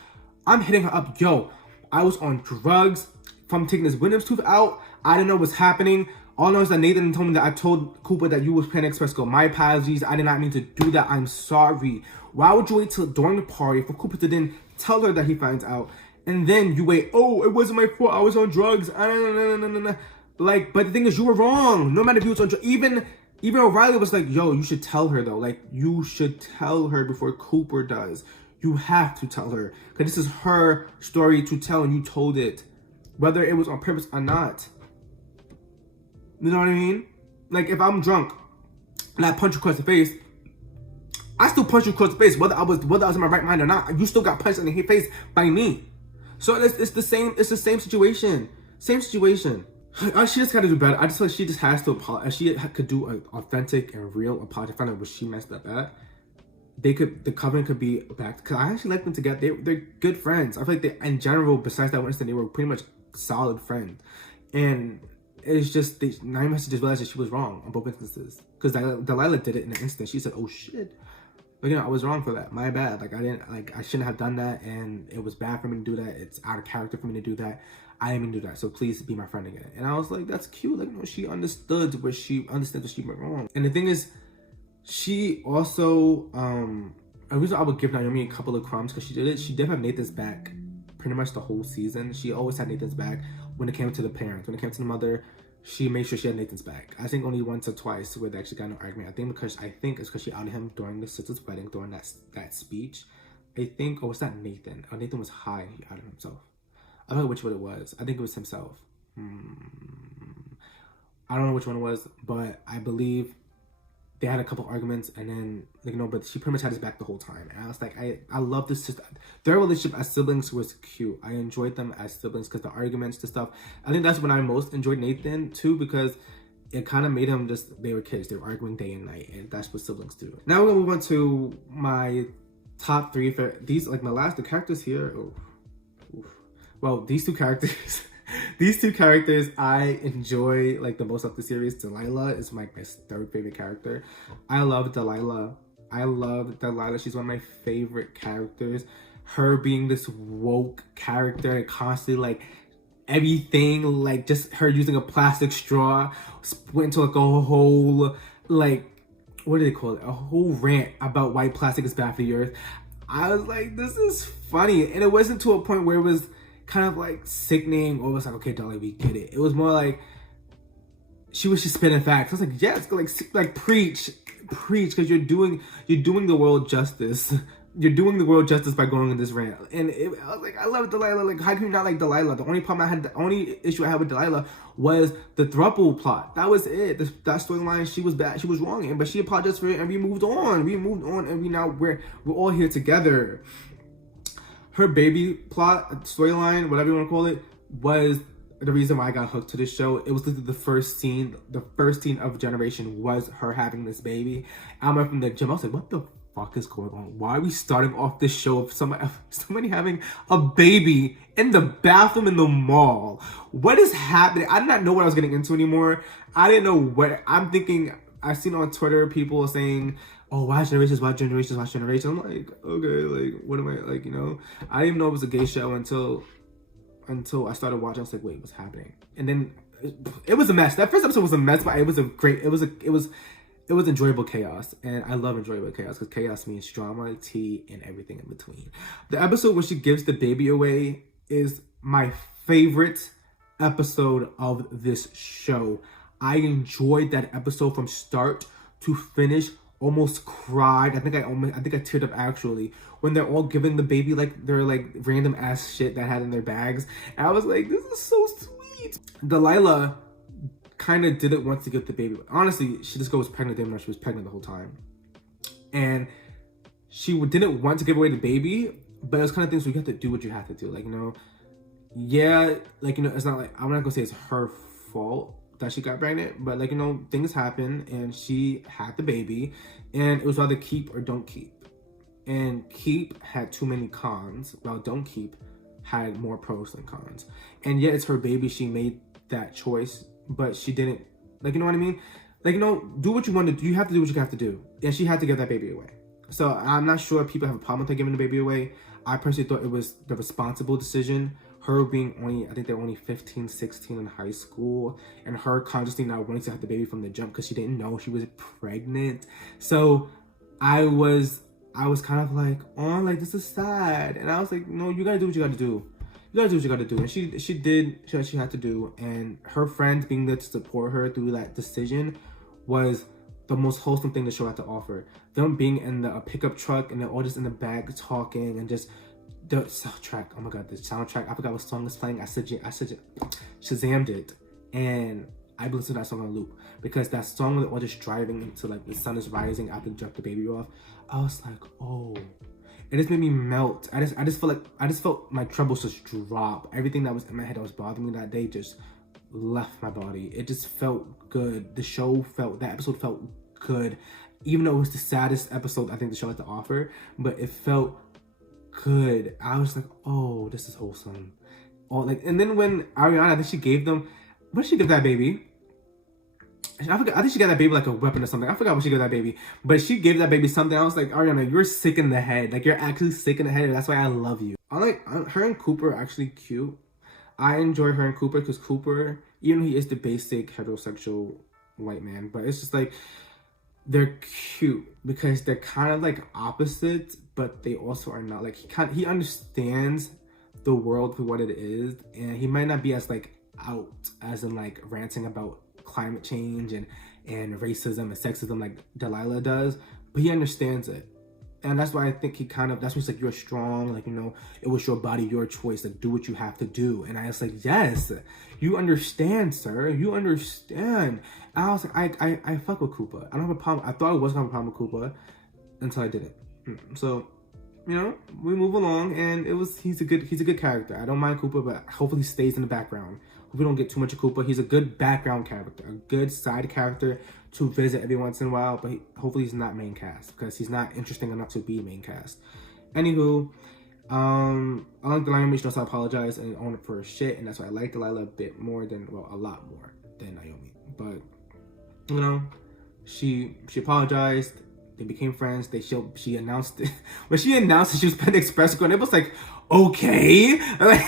I'm hitting her up. Yo, I was on drugs from taking this Williams tooth out. I didn't know what's happening. All I know is that Nathan told me that I told Cooper that you was Panda Express girl. My apologies. I did not mean to do that. I'm sorry. Why would you wait till during the party for Cooper to then tell her that he finds out? And then you wait, oh, it wasn't my fault. I was on drugs. Like, but the thing is, you were wrong. No matter if you was on drugs. Even O'Reilly was like, yo, you should tell her though. Like, you should tell her before Cooper does. You have to tell her. Because this is her story to tell and you told it. Whether it was on purpose or not. You know what I mean? Like, if I'm drunk and I punch you across the face, I still punch you across the face, whether I was in my right mind or not. You still got punched in the face by me. So it's the same situation. Same situation. She just got to do better. I just feel like she just has to apologize. She could do an authentic and real apology. Find out what she messed up at. The coven could be back. Because I actually like them together. They're good friends. I feel like they, in general, besides that one incident, they were pretty much solid friends. And it's just, Naomi has to just realize that she was wrong on both instances. Because Delilah did it in an instant. She said, oh shit. But you know, I was wrong for that. My bad. Like, I shouldn't have done that. And it was bad for me to do that. It's out of character for me to do that. I didn't even do that. So please be my friend again. And I was like, that's cute. Like, you know, she understood what she went wrong. And the thing is, she also, a reason I would give Naomi a couple of crumbs because she did it. She did have Nathan's back pretty much the whole season. She always had Nathan's back when it came to the parents. When it came to the mother, she made sure she had Nathan's back. I think only once or twice where they actually got no argument. I think it's because she outed him during the sister's wedding, during that speech. I think, or was that Nathan? Oh, Nathan was high and he outed himself. I don't know which one it was. I think it was himself. I don't know which one it was, but I believe they had a couple arguments and then, like, you know, but she pretty much had his back the whole time. And I was like, I love this sister. Their relationship as siblings was cute. I enjoyed them as siblings because the arguments, the stuff. I think that's when I most enjoyed Nathan too, because it kind of made them just, they were kids. They were arguing day and night, and that's what siblings do. Now we're gonna move on to my top three for these, like the characters here. Well, these two characters, I enjoy like the most of the series. Delilah is my third favorite character. I love Delilah. She's one of my favorite characters. Her being this woke character, constantly like everything, like just her using a plastic straw, went into like a whole, like, what do they call it? A whole rant about why plastic is bad for the earth. I was like, this is funny. And it wasn't to a point where it was kind of like sickening or it was like, okay, Dolly, we get it. It was more like she was just spitting facts. I was like, yes, like preach, because you're doing the world justice you're doing the world justice by going on this rant. And I was like, I love Delilah. Like, how can you not like Delilah? The only issue I had with Delilah was the throuple plot. That was it. That storyline, she was bad. She was wrong. But she apologized for it, and we moved on. And we're all here together. Her baby plot, storyline, whatever you want to call it, was the reason why I got hooked to this show. It was literally the first scene of Generation was her having this baby. I went from the gym. I was like, what the fuck is going on? Why are we starting off this show of somebody having a baby in the bathroom in the mall? What is happening? I did not know what I was getting into anymore. I didn't know what I'm thinking. I've seen on Twitter people saying, oh, watch Generations. I'm like, okay, like, what am I, like, you know? I didn't even know it was a gay show until I started watching. I was like, wait, what's happening? And then it was a mess. That first episode was a mess, but it was enjoyable chaos. And I love enjoyable chaos because chaos means drama, tea, and everything in between. The episode where she gives the baby away is my favorite episode of this show. I enjoyed that episode from start to finish. Almost cried. I think I teared up actually when they're all giving the baby like their like random ass shit that had in their bags. And I was like, this is so sweet. Delilah kind of didn't want to get the baby. Honestly, she just was pregnant. Didn't know she was pregnant the whole time, and she didn't want to give away the baby. But it was kind of things where you have to do what you have to do. Like, you know, yeah, like, you know, it's not like, I'm not gonna say it's her fault that she got pregnant, but like, you know, things happen and she had the baby and it was either keep or don't keep. And keep had too many cons, while don't keep had more pros than cons. And yet it's her baby, she made that choice, but she didn't, like, you know what I mean? Like, you know, do what you want to do. You have to do what you have to do. And she had to give that baby away. So I'm not sure people have a problem with her giving the baby away. I personally thought it was the responsible decision. Her being only, I think they're only 15, 16 in high school, and her consciously not wanting to have the baby from the jump because she didn't know she was pregnant. So I was kind of like, oh, like, this is sad. And I was like, no, you gotta do what you gotta do. You gotta do what you gotta do. And she did what she had to do. And her friends being there to support her through that decision was the most wholesome thing the show had to offer. Them being in the pickup truck and they're all just in the back talking and just the soundtrack. Oh my god, the soundtrack. I forgot what song was playing. I said Shazammed it, and I listened to that song on loop because that song when they're all just driving into like the sun is rising after they dropped the baby off. I was like, oh, it just made me melt. I just felt my troubles just drop. Everything that was in my head that was bothering me that day just left my body. It just felt good. That episode felt good, even though it was the saddest episode I think the show had to offer, but it felt good. I was like, oh, this is wholesome. Oh, like, and then when Arianna, I think she gave them, what did she give that baby? I forgot. I think she got that baby like a weapon or something. I forgot what she gave that baby, but she gave that baby something. I was like, Arianna, you're sick in the head. Like, you're actually sick in the head, and that's why I love you. I like her and Cooper are actually cute. I enjoy her and Cooper because Cooper, even though he is the basic heterosexual white man, but it's just like, they're cute because they're kind of like opposites, but they also are not. Like, he understands the world for what it is, and he might not be as like out as in like ranting about climate change and racism and sexism like Delilah does, but he understands it. And that's why I think that's when he's like, you're strong, like, you know, it was your body, your choice, like, do what you have to do. And I was like, yes, you understand, sir, you understand. And I was like, I fuck with Koopa. I don't have a problem. I thought I was gonna have a problem with Koopa until I didn't. So, you know, we move along, and he's a good character. I don't mind Koopa, but hopefully he stays in the background. Hope we don't get too much of Koopa. He's a good background character, a good side character to visit every once in a while, but hopefully he's not main cast because he's not interesting enough to be main cast. Anywho, I like Delilah made sure to apologize and own it for her shit, and that's why I like Delilah a lot more than Naomi. But, you know, she apologized. They became friends. She announced it. When she announced that she was Panda Express girl, it was like, okay. Like,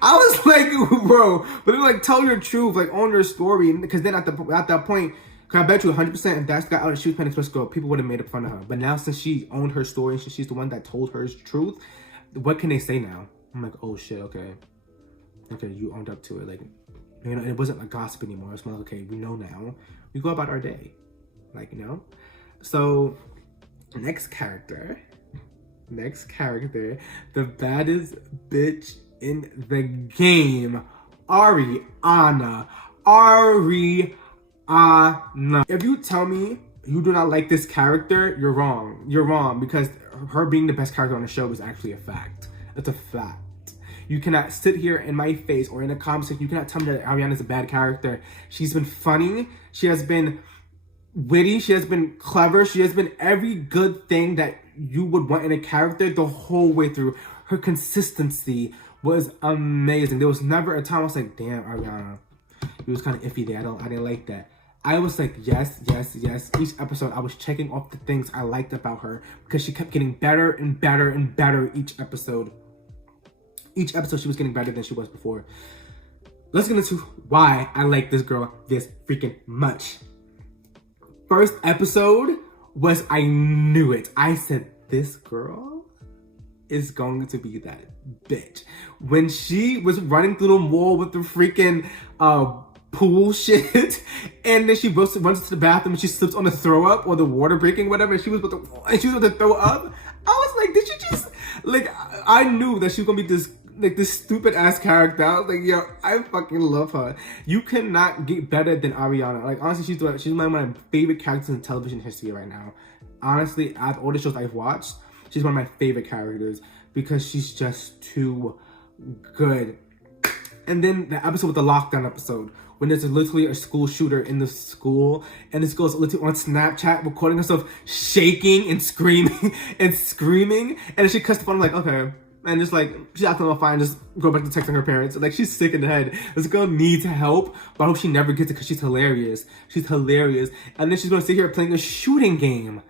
I was like, bro, but they like, tell your truth, like, own your story. Because then at that point, I bet you 100% if that's got out and she was Panda Express girl, people would have made fun of her. But now since she owned her story, she's the one that told her truth, what can they say now? I'm like, oh shit, okay, you owned up to it. Like, you know, it wasn't like gossip anymore. It's more like, okay, we know now. We go about our day, like, you know. So, next character Next character, the baddest bitch in the game, Arianna. Arianna. If you tell me you do not like this character, you're wrong. You're wrong, because her being the best character on the show is actually a fact. It's a fact. You cannot sit here in my face or in the comments section. You cannot tell me that Arianna is a bad character. She's been funny. She has been witty. She has been clever. She has been every good thing that you would want in a character the whole way through. Her consistency was amazing. There was never a time I was like, damn, Arianna, it was kind of iffy there. I didn't like that. I was like, yes, yes, yes. Each episode, I was checking off the things I liked about her, because she kept getting better and better and better each episode. Each episode, she was getting better than she was before. Let's get into why I like this girl this freaking much. First episode was, I knew it. I said, this girl is going to be that bitch. When she was running through the mall with the freaking pool shit, and then she runs to the bathroom and she slips on the throw up or the water breaking, whatever, and she was about to throw up. I was like, did she just, like, I knew that she was gonna be this stupid ass character. I was like, yo, I fucking love her. You cannot get better than Arianna. Like, honestly, she's one of my favorite characters in television history right now. Honestly, out of all the shows I've watched, she's one of my favorite characters, because she's just too good. And then the episode with the lockdown episode, when there's literally a school shooter in the school, and this girl's literally on Snapchat recording herself shaking and screaming and screaming, and then she cussed upon, I'm like, okay. And just like, she's acting all fine, just go back to texting her parents. Like, she's sick in the head. This girl needs help, but I hope she never gets it, because she's hilarious. She's hilarious. And then she's gonna sit here playing a shooting game.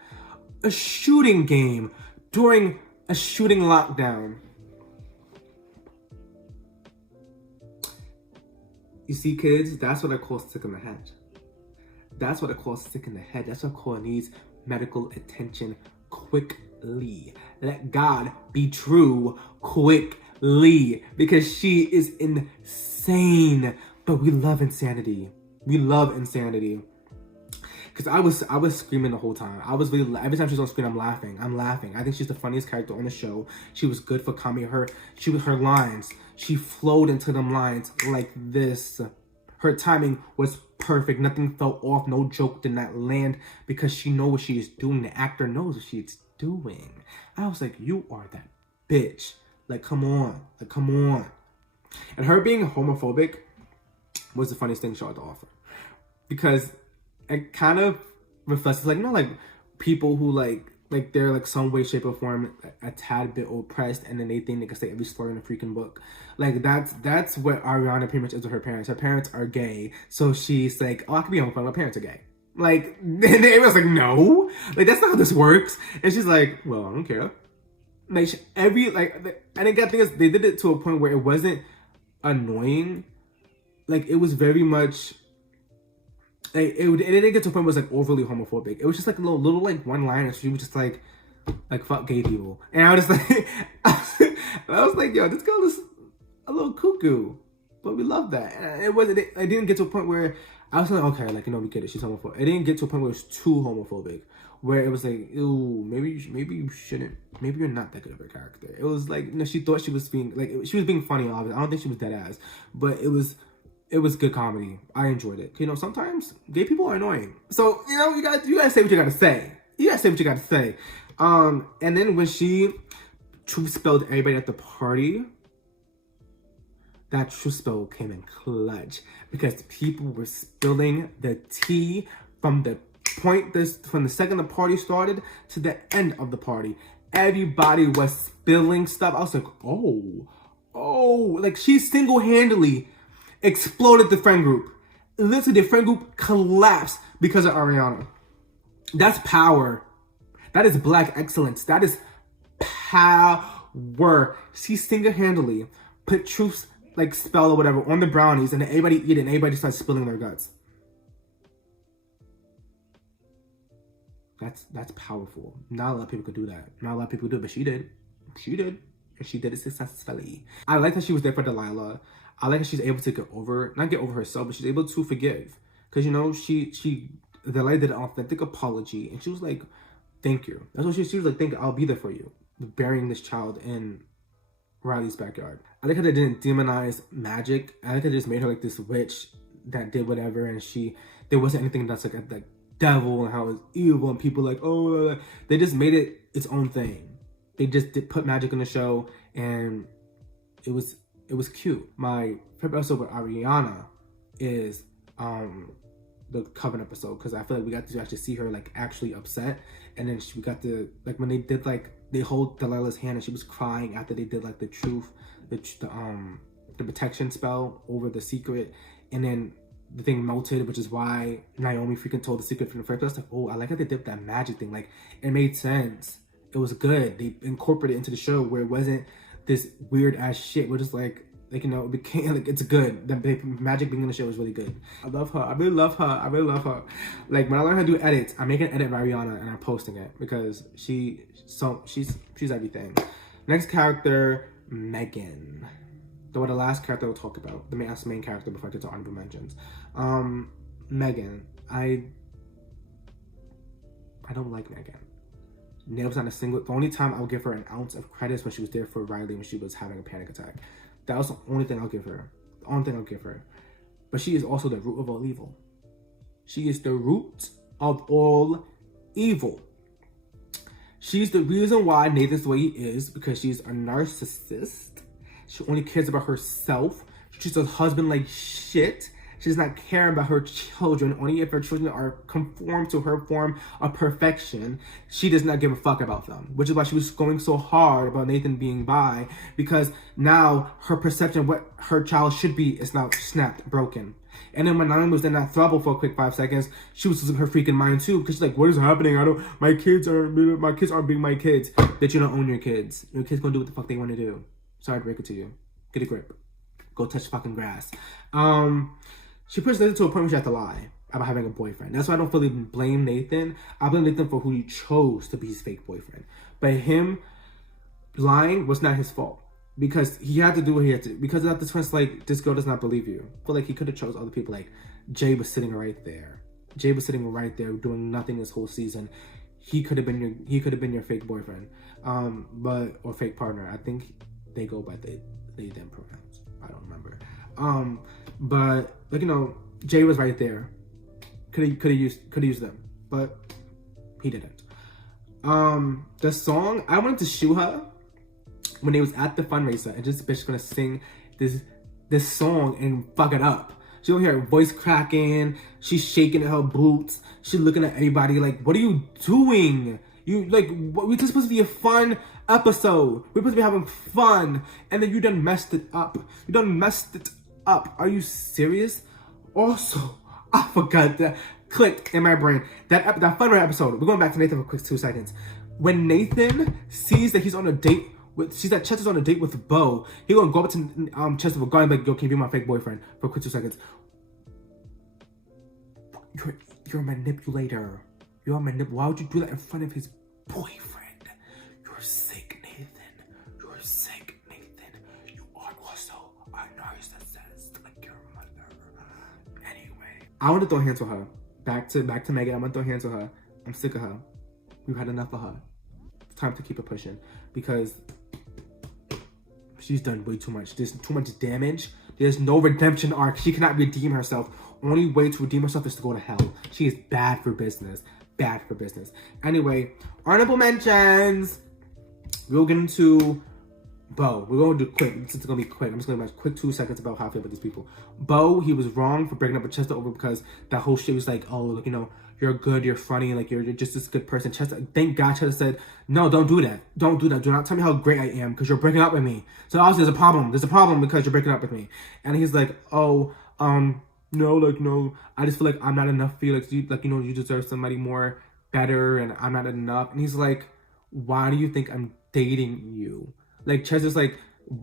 A shooting game during a shooting lockdown. You see, kids, that's what I call sick in the head. That's what I call sick in the head. That's what I call needs medical attention quickly. Let God be true quickly, because she is insane. But we love insanity. We love insanity. Because I was screaming the whole time. I was really, every time she's on screen, I'm laughing. I think she's the funniest character on the show. She was good for comedy. Her lines, she flowed into them lines like this. Her timing was perfect. Nothing fell off. No joke did not land, because she knows what she is doing. The actor knows what she's doing. I was like, you are that bitch. Like, come on. Like, come on. And her being homophobic was the funniest thing she had to offer. Because it kind of reflects, like, you know, like, people who, like they're, like, some way, shape, or form a tad bit oppressed, and then they think they can say every story in a freaking book. Like, that's what Arianna pretty much is with her parents. Her parents are gay, so she's like, oh, I can be homophobic, my parents are gay. Like, and everyone's like, no, like, that's not how this works. And she's like, well, I don't care. Like, and the thing is, they did it to a point where it wasn't annoying. Like, it was very much, like, it didn't get to a point where it was, like, overly homophobic. It was just, like, a little like, one-liner. She was just, like, fuck gay people. And I was just, like, I was like, yo, this girl is a little cuckoo. But we love that. And it didn't get to a point where I was like, okay, like, you know, we get it. She's homophobic. It didn't get to a point where it was too homophobic, where it was like, ew, maybe you shouldn't. Maybe you're not that good of a character. It was like, you know, she thought she was being, like, she was being funny, obviously. I don't think she was dead ass. But it was good comedy. I enjoyed it. You know, sometimes gay people are annoying. So, you know, you gotta say what you gotta say. You gotta say what you gotta say. And then when she truth spelled everybody at the party, that truth spell came in clutch, because people were spilling the tea from the second the party started to the end of the party. Everybody was spilling stuff. I was like, oh, like, she single-handedly exploded the friend group. Literally, the friend group collapsed because of Arianna. That's power. That is black excellence. That is power. She single-handedly put truth's, like, spell or whatever on the brownies, and then everybody eat it, and everybody starts spilling their guts. That's powerful. Not a lot of people could do that. Not a lot of people do it, but she did. She did. And she did it successfully. I like that she was there for Delilah. I like that she's able to not get over herself, but she's able to forgive. Because, you know, Delilah did an authentic apology, and she was like, thank you. That's what she was like, thank you, I'll be there for you. burying this child in Riley's backyard. I like how they didn't demonize magic. I like how they just made her like this witch that did whatever, and there wasn't anything that's like devil and how it's evil and people like, oh, they just made it its own thing. They just put magic in the show, and it was cute. My favorite episode with Arianna is the Coven episode, because I feel like we got to actually see her like actually upset, and then we got to like when they did like they hold Delilah's hand and she was crying after they did like the protection spell over the secret, and then the thing melted, which is why Naomi freaking told the secret from the first place. Like, oh, I like how they did that magic thing. Like, it made sense. It was good. They incorporated it into the show where it wasn't this weird ass shit. We're just like you know, it became like, it's good. The magic being in the show is really good. I love her. I really love her. I really love her. Like, when I learn how to do edits, I make an edit of Arianna and I'm posting it because she's everything. Next character, Megan. The last character we'll talk about. The main character before I get to honorable mentions. Megan. I don't like Megan. Nail's not a single. The only time I'll give her an ounce of credit is when she was there for Riley when she was having a panic attack. That was the only thing I'll give her. The only thing I'll give her. But she is also the root of all evil. She is the root of all evil. She's the reason why Nathan's the way he is, because she's a narcissist. She only cares about herself. She treats her husband like shit. She does not care about her children. Only if her children are conformed to her form of perfection, she does not give a fuck about them. Which is why she was going so hard about Nathan being bi, because now her perception of what her child should be is now snapped, broken. And then when Naomi was in that trouble for a quick 5 seconds, she was losing her freaking mind too, because she's like, what is happening? My kids aren't being my kids. Bitch, you don't own your kids. Your kids gonna do what the fuck they want to do. Sorry to break it to you. Get a grip. Go touch fucking grass. She pushed Nathan to a point where she had to lie about having a boyfriend. That's why I don't fully blame Nathan. I blame Nathan for who he chose to be his fake boyfriend. But him lying was not his fault. Because he had to do what he had to do. Because at this point, like, this girl does not believe you. I feel like he could have chose other people. Like, Jay was sitting right there. Jay was sitting right there doing nothing this whole season. He could have been your fake boyfriend. Or fake partner. I think they go by they them pronouns. I don't remember. But like, you know, Jay was right there. Could have used them, but he didn't. The song, I wanted to shoot her when they was at the fundraiser, and just bitch gonna sing this song and fuck it up. She don't hear her voice cracking. She's shaking in her boots. She's looking at everybody like, what are you doing? You like, we're just supposed to be a fun episode. We're supposed to be having fun, and then you done messed it up. Are you serious? Also, I forgot that clicked in my brain that fundraiser episode. We're going back to Nathan for a quick 2 seconds. When Nathan sees that he's on a date sees that Chester's on a date with Bo, he gonna go up to Chester for going like, yo, can you be my fake boyfriend for a quick 2 seconds? You're a manipulator. Why would you do that in front of his boyfriend? You're sick, Nathan. You're sick, Nathan. You are also a narcissist like your mother. Anyway, I want to throw hands with her. Back to Megan. I want to throw hands with her. I'm sick of her. We've had enough of her. It's time to keep it pushing, because she's done way too much. There's too much damage. There's no redemption arc. She cannot redeem herself. Only way to redeem herself is to go to hell. She is bad for business. Bad for business. Anyway, honorable mentions. We'll get into Bo. We're going to do quick. Since it's going to be quick, I'm just going to make quick 2 seconds about how I feel about these people. Bo, he was wrong for breaking up with Chester over because that whole shit was like, oh, look, you know, you're good, you're funny, like you're just this good person. Chester, thank God Chester said, no, don't do that. Don't do that. Do not tell me how great I am because you're breaking up with me. So obviously there's a problem. There's a problem because you're breaking up with me. And he's like, oh, no, I just feel like I'm not enough for you. Like, you deserve somebody more better and I'm not enough. And he's like, why do you think I'm dating you? Like, Chester's like,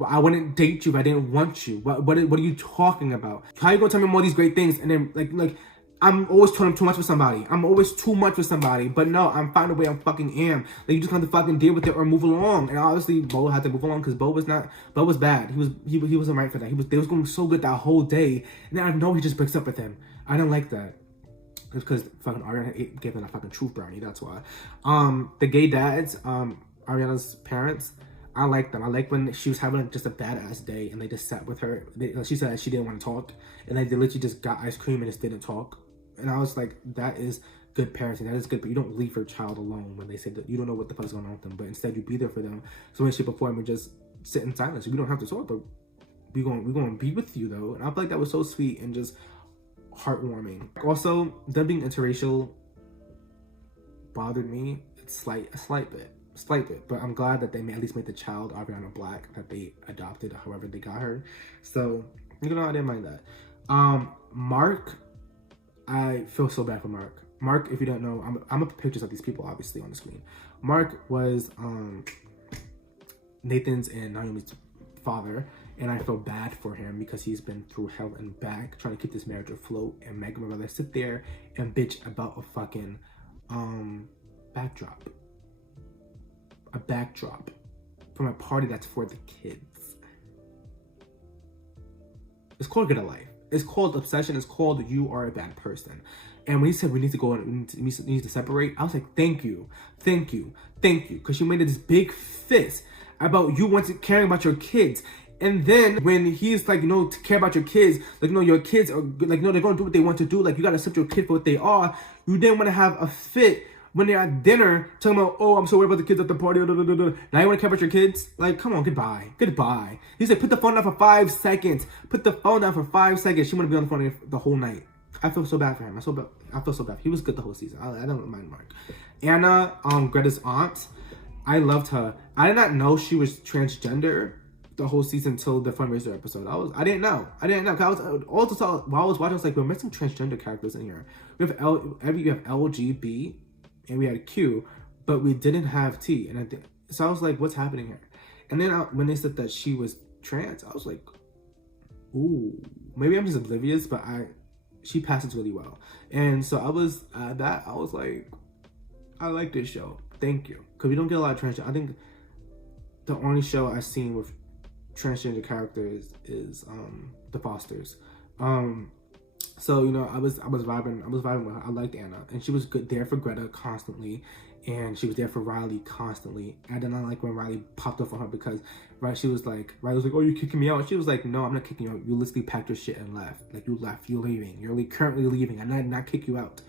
I wouldn't date you if I didn't want you. What are you talking about? How are you gonna tell me all these great things? And then like I'm always too much with somebody. But no, I'm fine the way I fucking am. Like, you just have to fucking deal with it or move along. And obviously, Bo had to move along because Bo was bad. He wasn't right for that. They was going so good that whole day. And then I know he just breaks up with him. I don't like that. It's because fucking Arianna gave him a fucking truth brownie. That's why. The gay dads, Arianna's parents, I like them. I like when she was having just a badass day and they just sat with her. She said she didn't want to talk, and they literally just got ice cream and just didn't talk. And I was like, that is good parenting. That is good, but you don't leave your child alone when they say that you don't know what the fuck is going on with them. But instead, you be there for them. So when she performed, we just sit in silence. We don't have to talk, but we're going to be with you though. And I feel like that was so sweet and just heartwarming. Also, them being interracial bothered me. It's a slight bit, but I'm glad that they at least made the child Arianna black, that they adopted however they got her. So, I didn't mind that. Mark, I feel so bad for Mark. Mark, if you don't know, I'm gonna put pictures of these people obviously on the screen. Mark was Nathan's and Naomi's father, and I feel bad for him because he's been through hell and back trying to keep this marriage afloat, and Megan would rather sit there and bitch about a fucking backdrop from a party that's for the kids. It's called Get a Life. It's called obsession. It's called you are a bad person. And when he said we need to go and we need to separate, I was like, thank you, because she made this big fist about you caring about your kids. And then when he's like, to care about your kids, like, your kids are like, they're gonna do what they want to do. Like, you gotta accept your kid for what they are. You didn't want to have a fit when they're at dinner talking about, oh, I'm so worried about the kids at the party. Now you want to care about your kids? Like, come on, goodbye. He said, put the phone down for 5 seconds. Put the phone down for 5 seconds. She want to be on the phone the whole night. I feel so bad for him. I feel so bad. He was good the whole season. I don't mind Mark. Anna, Greta's aunt, I loved her. I did not know she was transgender the whole season until the fundraiser episode. I didn't know. Cause while I was watching, I was like, we're missing transgender characters in here. We have LGB, and we had Q, but we didn't have T. And so I was like, what's happening here? And then when they said that she was trans, I was like, ooh, maybe I'm just oblivious, but she passes really well. And so I was like, I like this show. Thank you. Because we don't get a lot of transgender. I think the only show I've seen with transgender characters is The Fosters. So, I was vibing with her. I liked Anna. And she was good there for Greta constantly. And she was there for Riley constantly. I did not like when Riley popped up on her because Riley was like, oh, you're kicking me out. She was like, no, I'm not kicking you out. You literally packed your shit and left. Like, you left. You're leaving. You're currently leaving. I did not kick you out.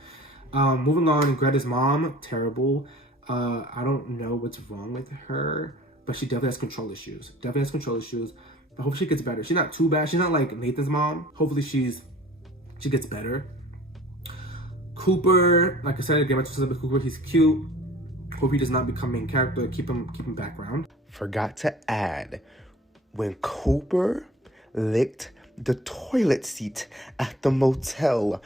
Moving on, Greta's mom, terrible. I don't know what's wrong with her, but she definitely has control issues. I hope she gets better. She's not too bad. She's not like Nathan's mom. Hopefully she gets better. Cooper, like I said, again, I with Cooper, he's cute. Hope he does not become main character. Keep him background. Forgot to add, when Cooper licked the toilet seat at the motel,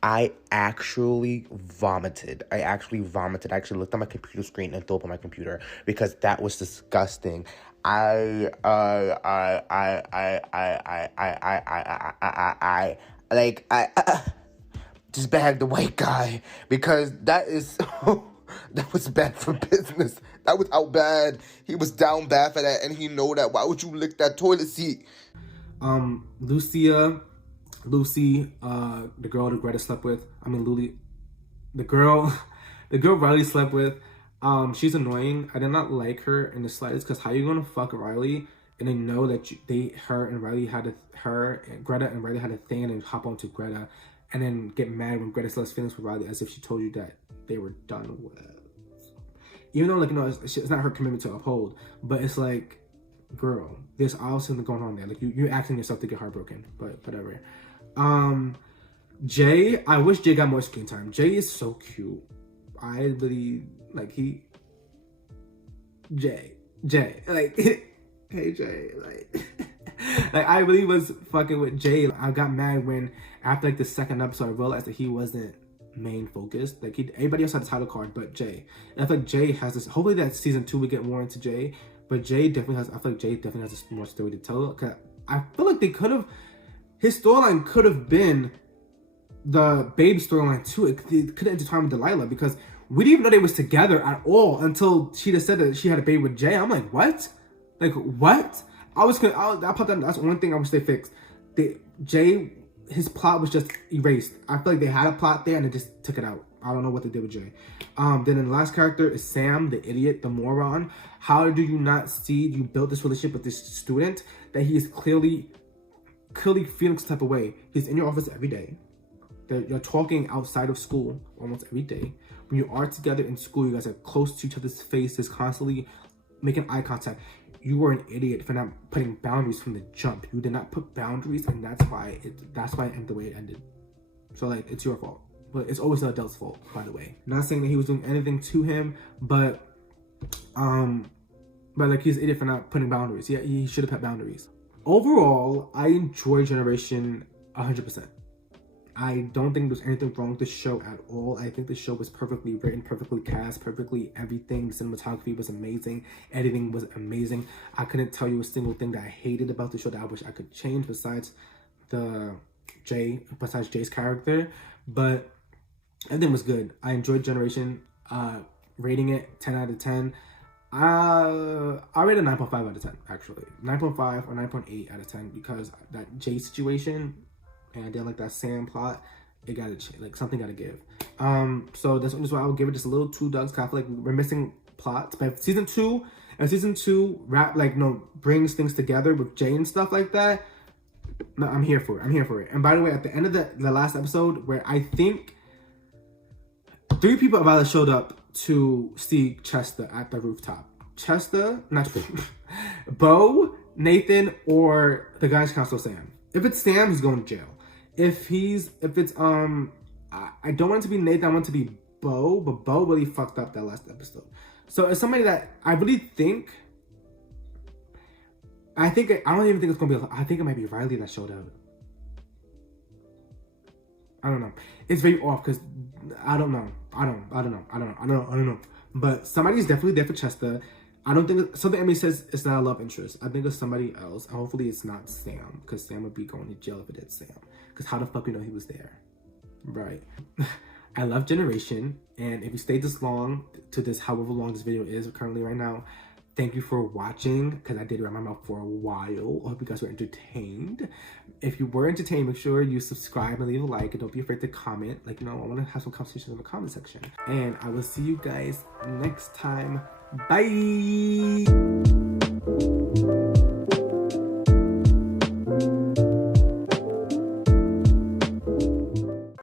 I actually vomited. I actually looked at my computer screen and threw up on my computer because that was disgusting. Just bagged the white guy because that is that was bad for business. That was out bad. He was down bad for that, and he know that. Why would you lick that toilet seat? Lucy, the girl that Greta slept with. The girl Riley slept with. She's annoying. I did not like her in the slightest because how you gonna fuck Riley and they know that Greta and Riley had a thing and then hop onto Greta and then get mad when Greta still has feelings for Riley as if she told you that they were done with. Even though it's not her commitment to uphold, but it's like, girl, there's obviously something going on there. Like you're acting yourself to get heartbroken, but whatever. Jay, I wish Jay got more screen time. Jay is so cute. I really like Jay, like, hey Jay, like, like I really was fucking with Jay. I got mad when after like the second episode I realized that he wasn't main focused. Like everybody else had a title card but Jay. And I feel like Jay has this. Hopefully that season 2 we get more into Jay. But Jay definitely has. I feel like Jay definitely has more story to tell. Cause I feel like his storyline could have been the babe storyline too. It could have intertwined with Delilah because we didn't even know they was together at all until she just said that she had a baby with Jay. I'm like, what? Like what? I popped out. That's one thing I wish they fixed. Jay, his plot was just erased. I feel like they had a plot there and they just took it out. I don't know what they did with Jay. Then the last character is Sam, the idiot, the moron. How do you not see you built this relationship with this student that he is clearly feeling some type of way? He's in your office every day. You're talking outside of school almost every day. When you are together in school, you guys are close to each other's faces, constantly making eye contact. You were an idiot for not putting boundaries from the jump. You did not put boundaries, and that's why it ended the way it ended. So like, it's your fault, but it's always the adult's fault, by the way. Not saying that he was doing anything to him, but like, he's an idiot for not putting boundaries. Yeah, he should have put boundaries. Overall, I enjoy Generation 100%. I don't think there's anything wrong with the show at all. I think the show was perfectly written, perfectly cast, perfectly everything. The cinematography was amazing. Editing was amazing. I couldn't tell you a single thing that I hated about the show that I wish I could change besides Jay's character. But everything was good. I enjoyed Generation. Rating it 10 out of 10. I rate it 9.5 out of 10, actually. 9.5 or 9.8 out of 10 because that Jay situation, and I didn't like that Sam plot. It gotta change, like, something gotta give. So that's why I would give it just a little 2 duds. Cause I feel like we're missing plots. But season two brings things together with Jay and stuff like that. No, I'm here for it. And by the way, at the end of the last episode, where I think 3 people about it showed up to see Chester at the rooftop. Bo, Nathan, or the guys council Sam. If it's Sam, he's going to jail. If it's I don't want it to be Nathan, I want it to be Bo, but Bo really fucked up that last episode. So it's somebody that I really think, I don't even think it's gonna be, I think it might be Riley that showed up. I don't know. It's very off because I don't know. But somebody's definitely there for Chester. I don't think something Emily says it's not a love interest. I think it's somebody else. Hopefully it's not Sam, because Sam would be going to jail if it is Sam. Because how the fuck you know he was there, right? I love Generation, and if you stayed this long to this, however long this video is currently right now, thank you for watching, because I did run my mouth for a while. I hope you guys were entertained. If you were entertained, make sure you subscribe and leave a like, and don't be afraid to comment. Like, I want to have some conversations in the comment section. And I will see you guys next time. Bye!